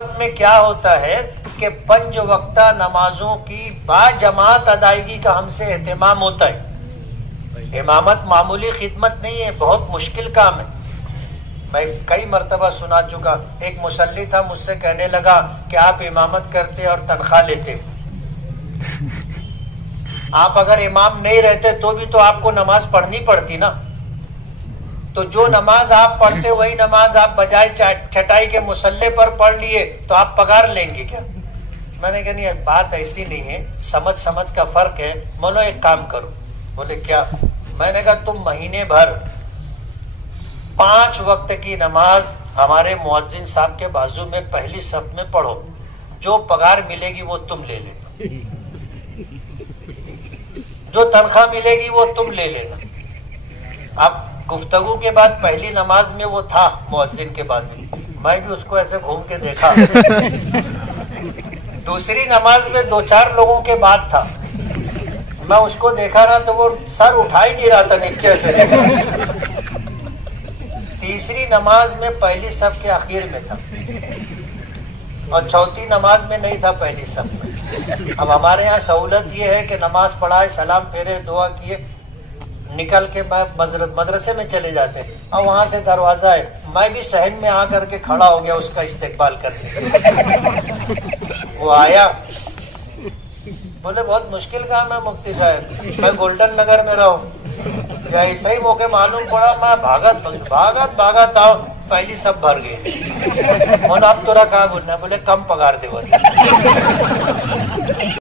में क्या होता है कि पंज वक्ता नमाजों की बाजमात अदायगी का हमसे एहतमाम होता है। इमामत मामूली खिदमत नहीं है, बहुत मुश्किल काम है। मैं कई मर्तबा सुना चुका। एक मुसल्ली था, मुझसे कहने लगा कि आप इमामत करते और तनख्वाह लेते, आप अगर इमाम नहीं रहते तो भी तो आपको नमाज पढ़नी पड़ती ना। तो जो नमाज आप पढ़ते वही नमाज आप बजाय छटाई के मुसल्ले पर पढ़ लिए तो आप पगार लेंगे क्या? मैंने कहा नहीं, बात ऐसी नहीं है, समझ का फर्क है। बोलो एक काम करो। बोले क्या? मैंने कहा तुम महीने भर 5 वक्त की नमाज हमारे मुअज्जिन साहब के बाजू में पहली सफ में पढ़ो, जो पगार मिलेगी वो तुम ले लेना, जो तनख्वाह मिलेगी वो तुम ले लेना। अब गुफ्तगू के बाद पहली नमाज में वो था मुअज्जिन के बाजू, मैं भी उसको ऐसे घूम के देखा। दूसरी नमाज में 2-4 लोगों के बाद था, मैं उसको देखा ना तो वो सर उठा ही नहीं रहा था नीचे से। तीसरी नमाज में पहली सफ के आखिर में था और चौथी नमाज में नहीं था पहली सफ में। अब हमारे यहाँ सहूलत ये है कि नमाज पढ़ाए, सलाम फेरे, दुआ किए, निकल के मदरसे में चले जाते हैं। और वहां से दरवाजा है, मैं भी सहन में आकर के खड़ा हो गया उसका इस्तेकबाल करने। वो आया, बोले बहुत मुश्किल काम है मुफ्ती साहब, मैं गोल्डन नगर में रहूं, या ऐसा ही मौके मालूम पड़ा, मैं भागत आओ, पहली सब भर गई। बोला अब तोरा कहा बोलना? बोले कम पगार दे।